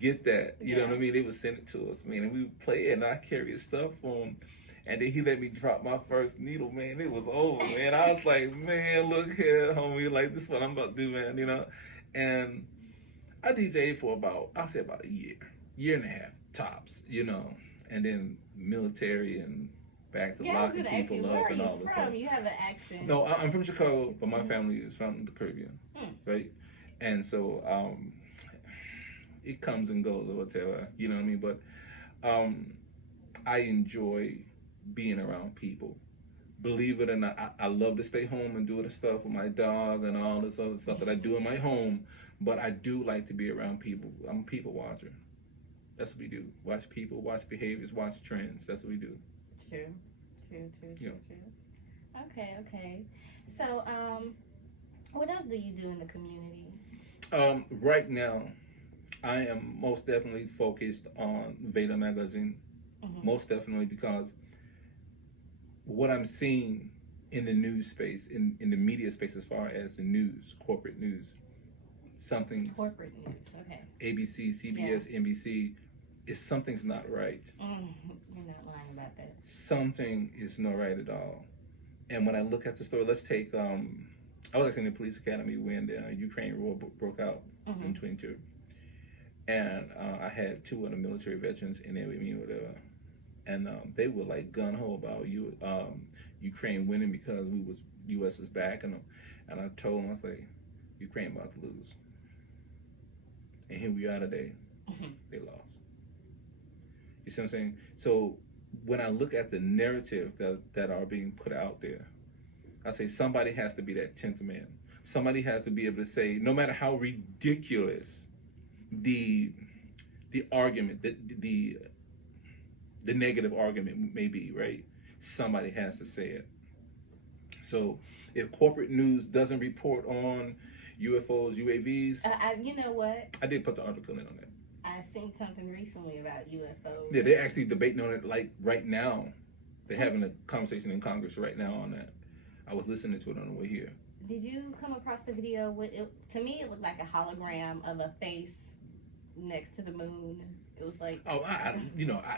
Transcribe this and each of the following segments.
get that. You know what I mean? They would send it to us, man, and we would play it, and I carry his stuff on. And then he let me drop my first needle, man. It was over, man. I was like, man, look here, homie. Like, this is what I'm about to do, man, you know? And I DJed for about, I'll say about a year and a half, tops, you know? And then military and back to locking people up and all this stuff. You have an accent. No, I'm from Chicago, but my family is from the Caribbean, right? And so it comes and goes or whatever, you know what I mean? But I enjoy being around people. Believe it or not, I love to stay home and do the stuff with my dog and all this other stuff that I do in my home, but I do like to be around people. I'm a people watcher. That's what we do. Watch people, watch behaviors, watch trends. That's what we do. True. Okay. So, what else do you do in the community? Right now, I am most definitely focused on Veda Magazine. Most definitely because what I'm seeing in the news space, in the media space as far as the news, corporate news, corporate news, okay. ABC, CBS, NBC, something's not right. You're not lying about that. Something is not right at all. And when I look at the story, let's take, I was actually in the police academy when the Ukraine war broke out in 22. And I had two of the military veterans in there with me, whatever. And they were like gun ho about Ukraine winning because U.S. was backing them. And I told them, I was like, Ukraine about to lose. And here we are today. They lost. You see what I'm saying? So when I look at the narrative that are being put out there, I say somebody has to be that 10th man. Somebody has to be able to say, no matter how ridiculous the argument, the negative argument may be, right? Somebody has to say it. So if corporate news doesn't report on UFOs, UAVs, you know what? I did put the article in on that. I seen something recently about UFOs. Yeah, they're actually debating on it like right now. They're having a conversation in Congress right now on that. I was listening to it on the way here. Did you come across the video? To me, it looked like a hologram of a face next to the moon. It was like,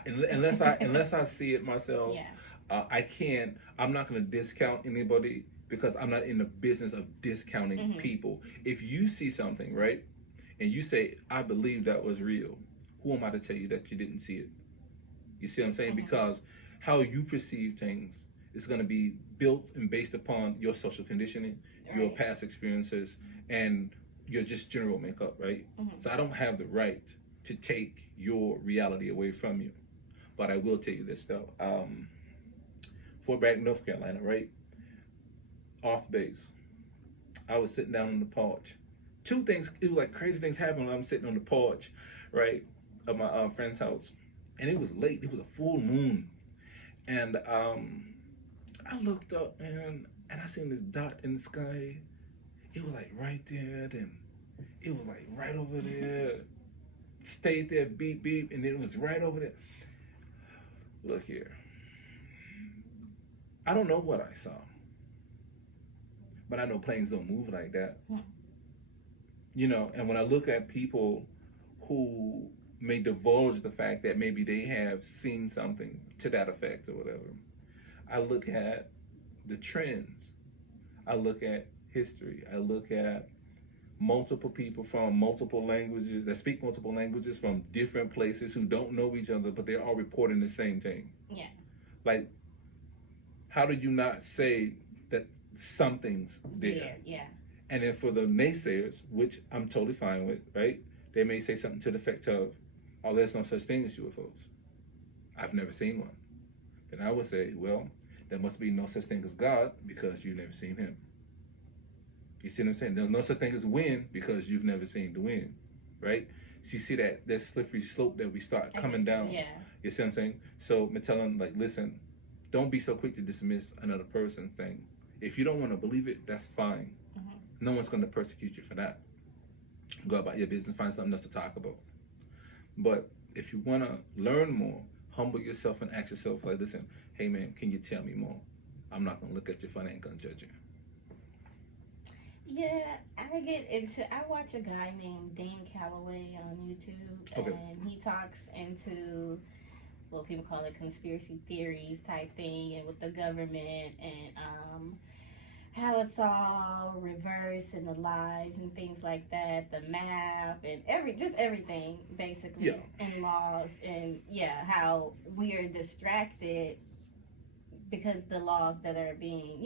unless I see it myself, I can't. I'm not going to discount anybody because I'm not in the business of discounting people. If you see something, right, and you say, I believe that was real, who am I to tell you that you didn't see it? You see what I'm saying? Because how you perceive things is going to be built and based upon your social conditioning, your past experiences, and your just general makeup, right? So I don't have the right to take your reality away from you. But I will tell you this though. Fort Bragg, North Carolina, right? Off base. I was sitting down on the porch. Two things, it was like crazy things happened when I'm sitting on the porch, right, of my friend's house. And it was late, it was a full moon. And I looked up and I seen this dot in the sky. It was like right there, then it was like right over there. Stayed there, beep, beep, and it was right over there. Look here. I don't know what I saw. But I know planes don't move like that. You know, and when I look at people who may divulge the fact that maybe they have seen something to that effect or whatever, I look at the trends. I look at history. I look at multiple people from multiple languages, that speak multiple languages from different places who don't know each other, but they're all reporting the same thing. Yeah. Like, how do you not say that something's there? Yeah. And then for the naysayers, which I'm totally fine with, right? They may say something to the effect of, oh, there's no such thing as UFOs. I've never seen one. Then I would say, well, there must be no such thing as God because you've never seen him. You see what I'm saying? There's no such thing as wind because you've never seen the wind, right? So you see that slippery slope that we start coming down. Yeah. You see what I'm saying? So I'm telling them, like, listen, don't be so quick to dismiss another person's thing. If you don't want to believe it, that's fine. No one's going to persecute you for that. Go about your business, find something else to talk about. But if you want to learn more, humble yourself and ask yourself, like, listen, hey man, can you tell me more? I'm not going to look at your phone, I ain't going to judge you. Yeah, I watch a guy named Dane Calloway on YouTube, Okay. and he talks into what people call it conspiracy theories type thing, and with the government, and how it's all reversed and the lies and things like that, the map and everything Yeah. basically, and laws, and yeah, how we are distracted because the laws that are being,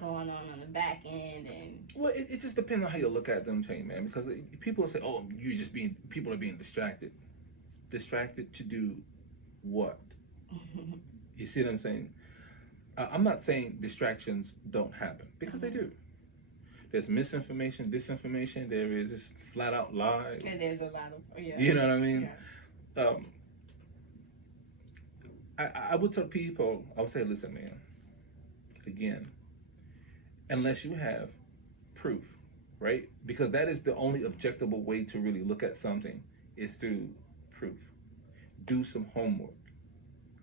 going on the back end. And Well, it just depends on how you look at them, thing, man. Because people say, "Oh, people are being distracted. Distracted to do what?" You see what I'm saying? I'm not saying distractions don't happen because they do. There's misinformation, disinformation. There is just flat out lies. And there's a lot of You know what I mean? Yeah. I would tell people, I would say, listen, man. Again, unless you have proof, right? Because that is the only objectable way to really look at something is through proof. Do some homework,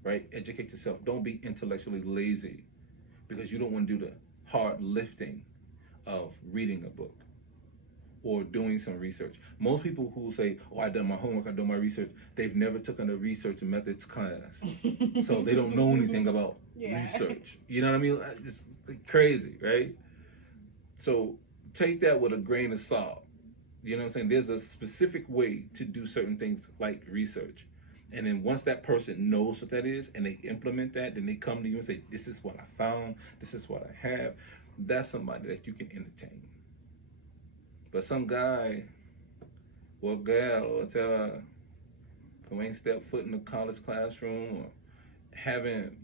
right? Educate yourself. Don't be intellectually lazy because you don't want to do the hard lifting of reading a book or doing some research. Most people who say, "Oh, I done my homework, I done my research," they've never taken a research methods class, so they don't know anything about research. You know what I mean? It's crazy, right? So take that with a grain of salt. You know what I'm saying? There's a specific way to do certain things like research. And then once that person knows what that is and they implement that, then they come to you and say, "This is what I found, this is what I have." That's somebody that you can entertain. But some guy or gal or whatever who ain't stepped foot in a college classroom or haven't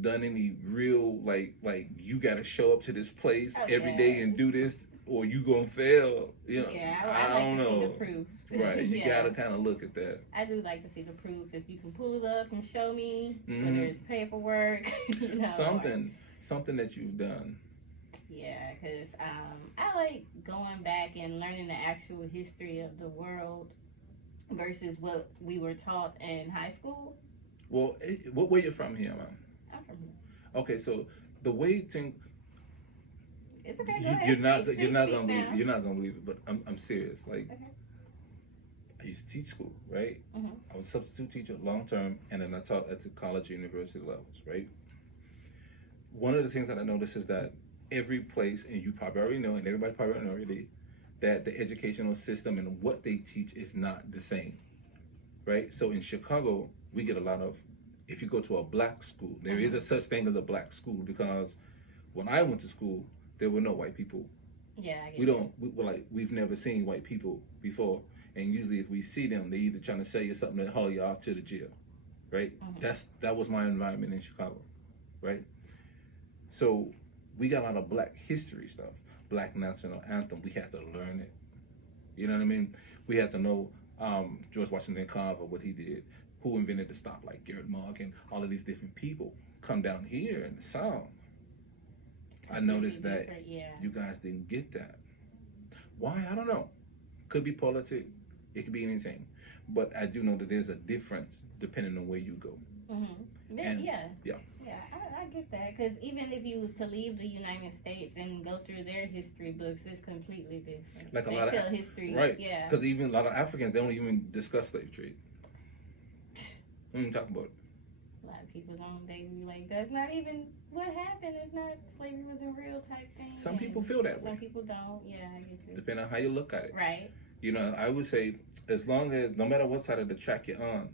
done any real like you got to show up to this place every day and do this or you gonna fail. You know, yeah, I like don't to know. see the proof. Right, you gotta kind of look at that. I do like to see the proof. If you can pull it up and show me, whether it's paperwork, something that you've done. Yeah, because I like going back and learning the actual history of the world versus what we were taught in high school. Well, where you from here, man? I'm from here. Okay, so the way things. It's okay. Go ahead. You're not gonna believe it, but I'm serious. Like, okay. I used to teach school, right? Mm-hmm. I was a substitute teacher long term, and then I taught at the college and university levels, right? One of the things that I noticed is that every place, and you probably already know, and everybody probably already know already, that the educational system and what they teach is not the same, right? So in Chicago, we get a lot of, if you go to a black school, there is a such thing as a black school because when I went to school, there were no white people. Yeah, we've never seen white people before, and usually if we see them, they either trying to sell you something to haul you off to the jail, right? That was my environment in Chicago, right? So we got a lot of black history stuff, black national anthem. We had to learn it. You know what I mean? We had to know George Washington Carver, what he did, who invented the stoplight, Garrett Morgan, all of these different people come down here in the South. I noticed that you guys didn't get that. Why? I don't know. Could be politics. It could be anything. But I do know that there's a difference depending on where you go. Mm-hmm. I get that, because even if you was to leave the United States and go through their history books, it's completely different. Like a lot of history, right? Yeah. Because even a lot of Africans, they don't even discuss slave trade. Don't even talk about it. A lot of people don't. They be like, that's not even what happened. It's not, slavery wasn't real type thing. Some people feel that way. Some people don't. Yeah, I get you. Depending on how you look at it. Right. You know, I would say, as long as, no matter what side of the track you're on,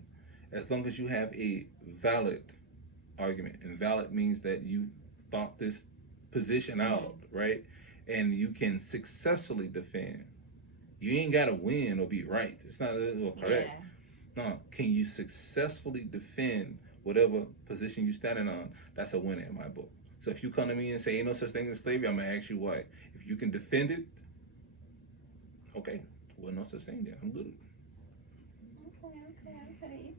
as long as you have a valid argument, and valid means that you thought this position out, right? And you can successfully defend. You ain't got to win or be right. It's not correct. Yeah. No, can you successfully defend whatever position you're standing on? That's a winner in my book. So if you come to me and say ain't no such thing as slavery, I'm going to ask you why. If you can defend it, okay, well, no such thing then. I'm good. Okay.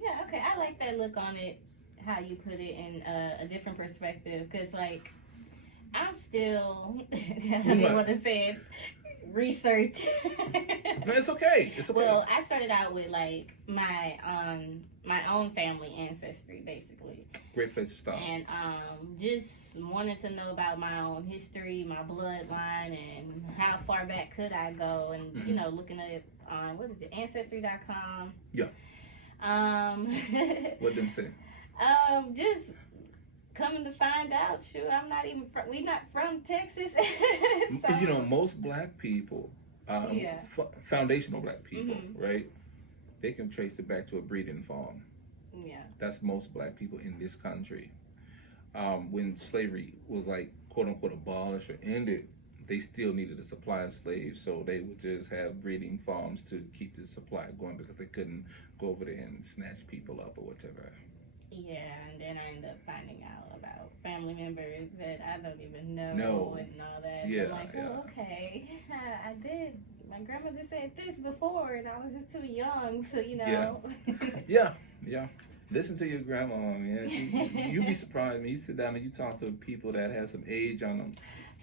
Yeah, okay. I like that look on it, how you put it in a different perspective. Because, like, I'm still, I don't even want to say it, research. No, it's okay. It's okay. Well, I started out with like my own family ancestry, basically. Great place to start. And just wanted to know about my own history, my bloodline, and how far back could I go, and you know, looking at on what is it, Ancestry.com. Yeah. What them say? Just coming to find out, shoot, I'm not even we not from Texas. So, you know, most black people, foundational black people, right? They can trace it back to a breeding farm. Yeah. That's most black people in this country. When slavery was like quote unquote abolished or ended, they still needed a supply of slaves, so they would just have breeding farms to keep the supply going because they couldn't go over there and snatch people up or whatever. Yeah, and then I ended up finding out about family members that I don't even know and all that. Yeah, I'm like, oh, okay, I did. My grandmother said this before, and I was just too young to, you know. Yeah. Listen to your grandma, man. You'd be surprised when you sit down and you talk to people that have some age on them.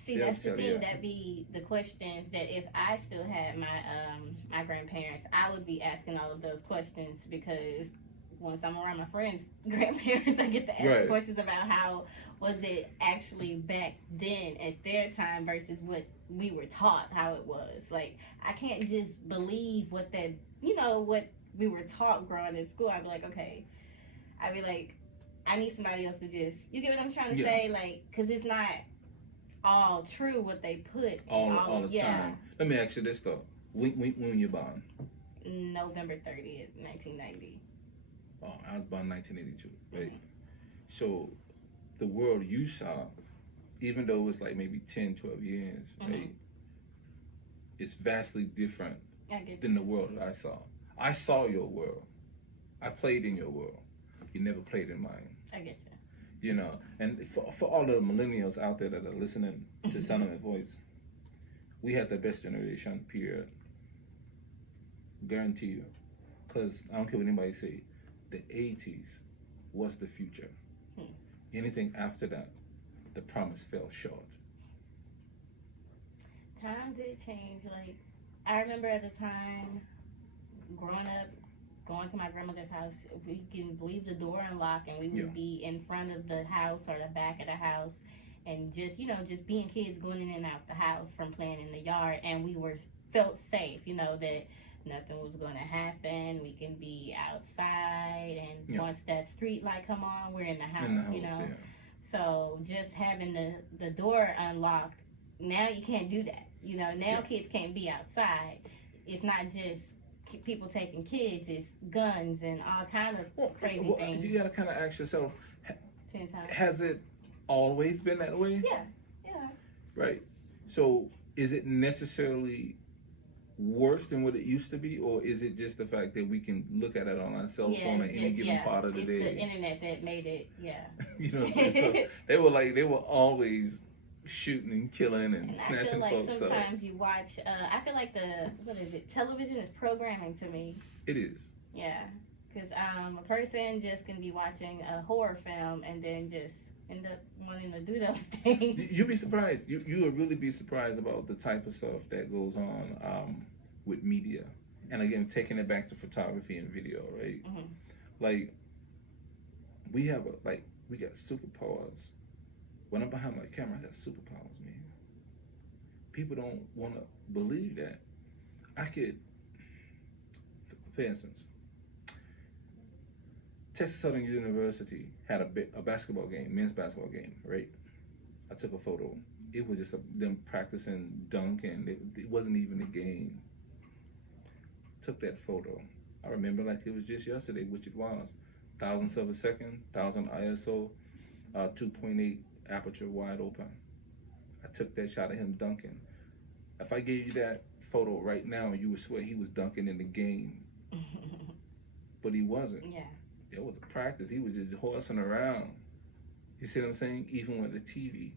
See, that's the thing. That be the questions that if I still had my my grandparents, I would be asking all of those questions, because once I'm around my friends' grandparents, I get to ask questions about how was it actually back then at their time versus what we were taught how it was. Like, I can't just believe what that, you know, what we were taught growing in school. I'd be like, okay. I'd be like, I need somebody else to just, you get what I'm trying to say? Like, because it's not all true what they put all the time. Let me ask you this though. When you born? November 30th, 1990. Oh, I was born 1982, right? So the world you saw, even though it was like maybe 10, 12 years, right? It's vastly different than the world that I saw. I saw your world. I played in your world. You never played in mine. I get you. You know, and for all the millennials out there that are listening to Sound of My Voice, we had the best generation, period. Guarantee you. Because I don't care what anybody say, the 80s was the future. Anything after that, the promise fell short. Time did change. Like, I remember at the time, growing up, going to my grandmother's house, we can leave the door unlocked and we would be in front of the house or the back of the house, and just, you know, just being kids going in and out the house from playing in the yard, and we felt safe, you know, that nothing was going to happen. We can be outside, and once that street light come on, we're in the house, you know. Yeah. So just having the door unlocked, now you can't do that. You know, now kids can't be outside. It's not just people taking kids, it's guns and all kind of crazy things. You gotta kind of ask yourself, has it always been that way? Yeah. Right. So is it necessarily worse than what it used to be, or is it just the fact that we can look at it on our cell phone at any given part of the day? It's the internet that made it, You know what I'm saying? So they were always shooting and killing and snatching folks up. I feel like sometimes you watch, I feel like television is programming to me. It is. Yeah, because a person just can be watching a horror film and then just end up wanting to do those things. You'd be surprised. You will really be surprised about the type of stuff that goes on with media. And again, taking it back to photography and video, right? Like, we got superpowers. When I'm behind my camera, I got superpowers, man. People don't want to believe that. I could, for instance, Texas Southern University had a basketball game, men's basketball game, right? I took a photo. It was just them practicing dunking. It wasn't even a game. Took that photo. I remember like it was just yesterday, which it was. Thousandths of a second, 1000 ISO, 2.8 aperture wide open. I took that shot of him dunking. If I gave you that photo right now, you would swear he was dunking in the game. But he wasn't. Yeah. It was a practice. He was just horsing around. You see what I'm saying? Even with the TV,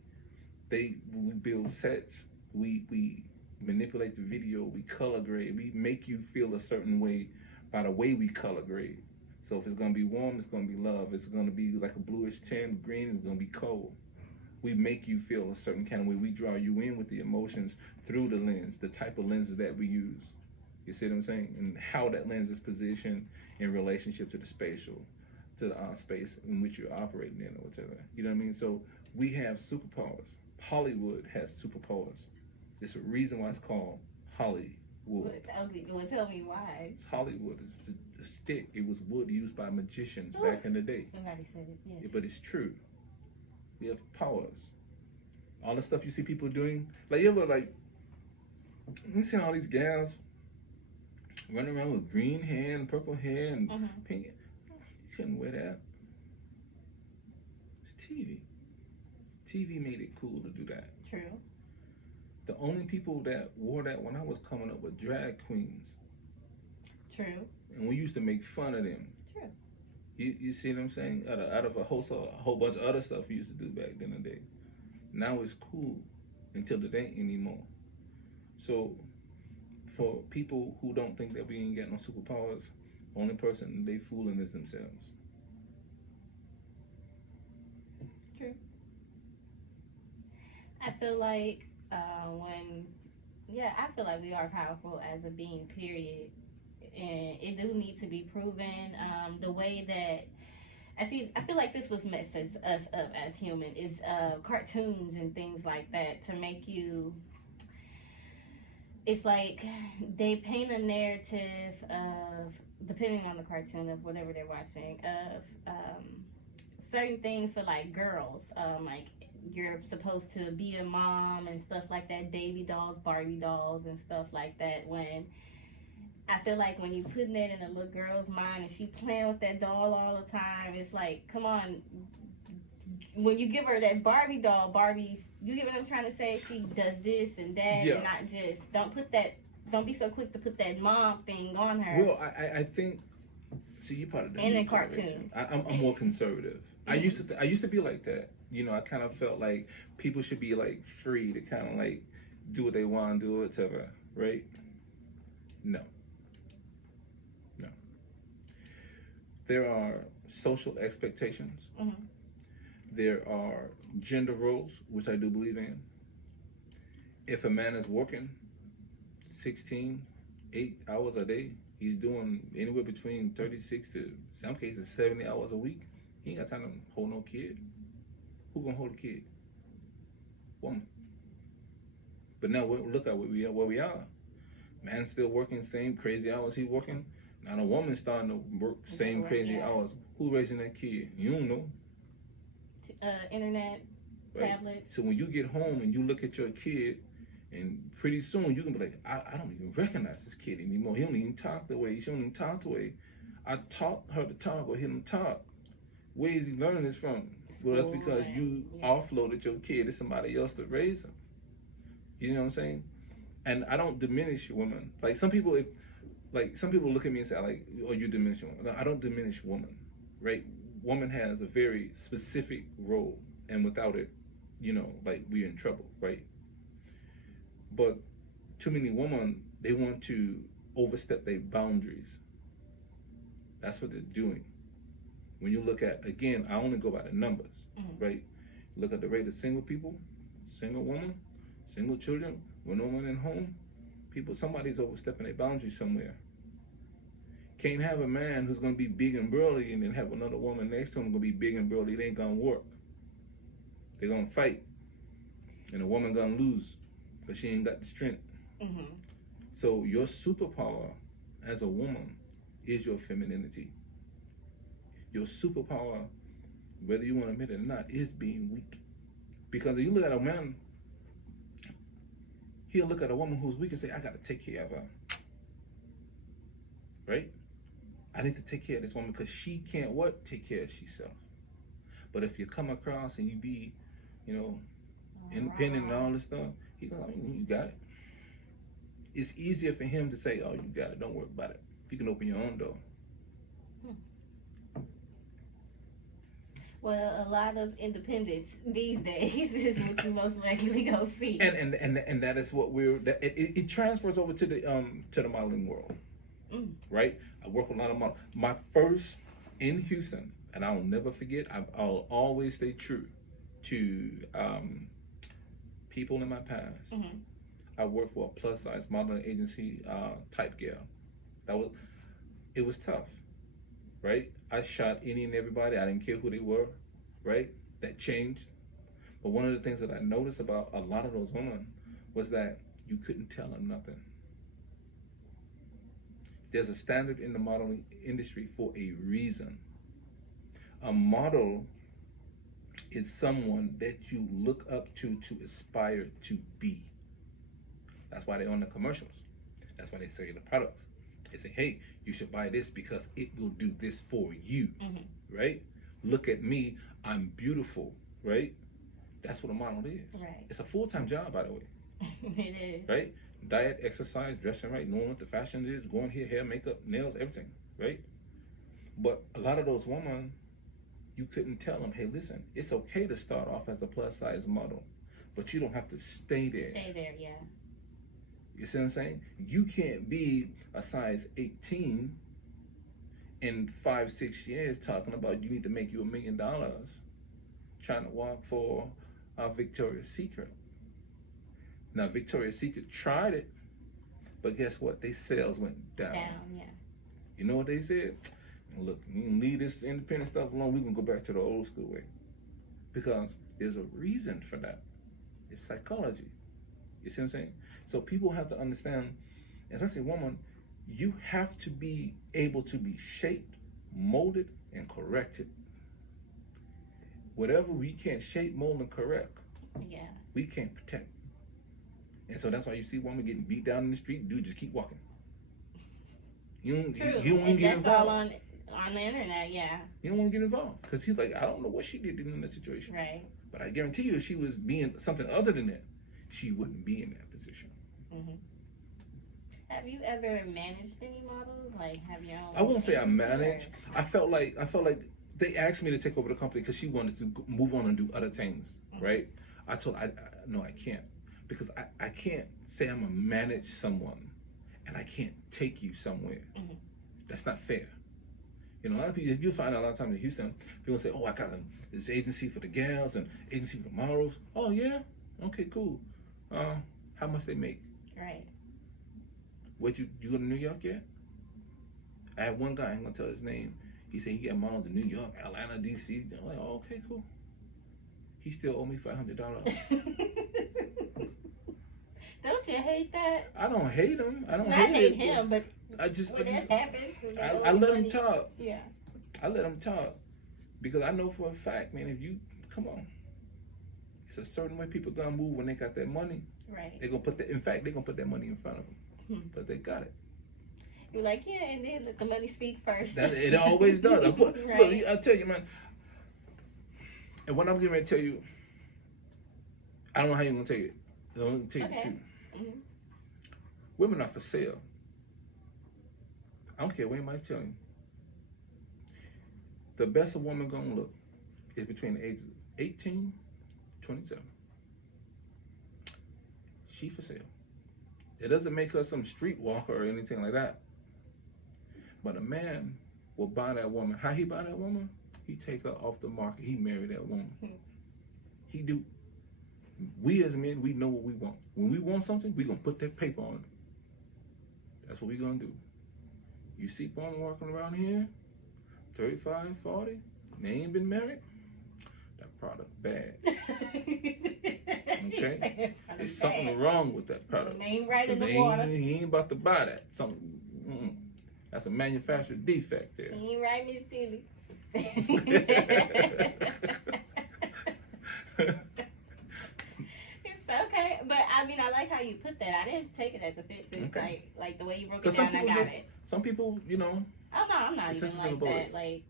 we build sets. We manipulate the video. We color grade. We make you feel a certain way by the way we color grade. So if it's gonna be warm, it's gonna be love. If it's gonna be like a bluish tint, green, it's gonna be cold. We make you feel a certain kind of way. We draw you in with the emotions through the lens, the type of lenses that we use. You see what I'm saying? And how that lens is positioned in relationship to the spatial, to the space in which you're operating in or whatever. You know what I mean? So we have superpowers. Hollywood has superpowers. There's a reason why it's called Hollywood. Well, tell me why. Hollywood is a stick. It was wood used by magicians back in the day. Somebody said it, yes. But it's true. We have powers. All the stuff you see people doing, like you ever like, you see all these gals running around with green hair and purple hair and pink. You couldn't wear that. It's TV. TV made it cool to do that. True. The only people that wore that when I was coming up were drag queens. True. And we used to make fun of them. True. You see what I'm saying? Out of a whole bunch of other stuff we used to do back then in the day. Now it's cool until it ain't anymore. So for people who don't think that we ain't got no superpowers, only person they fooling is themselves. True. I feel like I feel like we are powerful as a being, period. And it do need to be proven. The way that I feel like this was messes us up as human is cartoons and things like that to make you. It's like they paint a narrative of, depending on the cartoon of whatever they're watching, of certain things for like girls, like you're supposed to be a mom and stuff like that, baby dolls, Barbie dolls and stuff like that. When I feel like when you putting that in a little girl's mind and she playing with that doll all the time, it's like, come on. When you give her that Barbie doll, you get what I'm trying to say? She does this and that, and not just, don't be so quick to put that mom thing on her. Well, I think, see, you're part of the and in cartoons. I'm more conservative. I used to be like that. You know, I kind of felt like people should be like free to kind of like do what they want to do, whatever, right? No. There are social expectations. Mm-hmm. There are gender roles, which I do believe in. If a man is working 8 hours a day, he's doing anywhere between 36 to, some cases, 70 hours a week. He ain't got time to hold no kid. Who gonna hold a kid? Woman. But now look at where we are. Man's still working same crazy hours he's working. Now the woman's starting to work same crazy hours. Who raising that kid? You don't know. Internet, right? Tablets. So when you get home and you look at your kid, and pretty soon you can be like, I don't even recognize this kid anymore. He don't even talk the way. She don't even talk the way I taught her to talk or him to talk. Where is he learning this from? Well, that's because you offloaded your kid to somebody else to raise him. You know what I'm saying? And I don't diminish women. Like some people look at me and say, like, oh, you diminish women. No, I don't diminish women, right? Woman has a very specific role, and without it, you know, like, we're in trouble, right? But too many women, they want to overstep their boundaries. That's what they're doing. When you look at, again, I only go by the numbers, right? Look at the rate of single people, single woman, single children, with no one in home. Somebody's overstepping their boundaries somewhere. Can't have a man who's going to be big and burly and then have another woman next to him going to be big and burly. It ain't going to work. They're going to fight. And the woman going to lose because she ain't got the strength. Mm-hmm. So your superpower as a woman is your femininity. Your superpower, whether you want to admit it or not, is being weak. Because if you look at a man, he'll look at a woman who's weak and say, I got to take care of her. Right? I need to take care of this woman because she can't what? Take care of herself. But if you come across and you be, you know, independent and all this stuff, he's like, you got it. It's easier for him to say, oh, you got it, don't worry about it. You can open your own door. Well, a lot of independence these days is what you most likely gonna see. And that is what it transfers over to the modeling world. Right? I work with a lot of models. My first in Houston, and I'll never forget, I'll always stay true. to people in my past. Mm-hmm. I worked for a plus size modeling agency type girl. It was tough, right? I shot any and everybody. I didn't care who they were, right? That changed. But one of the things that I noticed about a lot of those women was that you couldn't tell them nothing. There's a standard in the modeling industry for a reason. A model is someone that you look up to aspire to be. That's why they're on the commercials. That's why they sell you the products. They say, hey, you should buy this because it will do this for you, right? Look at me, I'm beautiful, right? That's what a model is. Right. It's a full-time job, by the way. It is. Right? Diet, exercise, dressing right, knowing what the fashion is, going here, hair, makeup, nails, everything, right? But a lot of those women, you couldn't tell them, hey, listen, it's okay to start off as a plus-size model, but you don't have to stay there. Stay there, yeah. You see what I'm saying? You can't be a size 18 in 5-6 years talking about you need to make you $1 million trying to walk for Victoria's Secret. Now, Victoria's Secret tried it, but guess what? Their sales went down. Yeah. You know what they said? Look, we can leave this independent stuff alone. We can go back to the old school way. Because there's a reason for that. It's psychology. You see what I'm saying? So people have to understand, especially women, you have to be able to be shaped, molded, and corrected. Whatever we can't shape, mold, and correct, we can't protect. And so that's why you see women getting beat down in the street. Dude, just keep walking. You don't get involved. That's all on the internet, yeah. You don't want to get involved because he's like, I don't know what she did in that situation. Right. But I guarantee you, if she was being something other than that, she wouldn't be in that position. Mm-hmm. Have you ever managed any models? Like, have your own? I won't say I managed. I felt like they asked me to take over the company because she wanted to move on and do other things, right? I told no, I can't, because I can't say I'm gonna manage someone and I can't take you somewhere. That's not fair. You know, a lot of people, you'll find out a lot of times in Houston, people say, oh, I got this agency for the gals and agency for the models. Oh, yeah? Okay, cool. How much they make? Right. You go to New York yet? I had one guy, I'm going to tell his name. He said he got models in New York, Atlanta, D.C. I'm like, oh, okay, cool. He still owe me $500. Don't you hate that? I don't hate him. I hate him, but I just that happens. I let him talk. Yeah. I let him talk because I know for a fact, man, if you come on, it's a certain way people gonna move when they got that money. Right. They're gonna put that. In fact, they're gonna put that money in front of them, but they got it. You're like, yeah, and then let the money speak first. It always does. Right. Look, I tell you, man. And what I'm getting ready to tell you, I don't know how you're gonna take it. I'm gonna tell you the truth. Women are for sale. I don't care what anybody tell you. The best a woman gonna look is between the ages of 18 to 27. She for sale. It doesn't make her some streetwalker or anything like that. But a man will buy that woman. How he buy that woman? He take her off the market. He marry that woman. He do. We as men, we know what we want. When we want something, we gonna put that paper on it. That's what we gonna do. You see women walking around here, 35, 40, they ain't been married, that product bad. Okay? There's something wrong with that product. It ain't right in the water. He ain't about to buy that. That's a manufacturing defect there. He ain't right, Miss Silly. Okay, but I mean, I like how you put that. I didn't take it as offensive. Okay. Like the way you broke it down, I got it. Some people, you know. Oh no, I'm not even like that. Like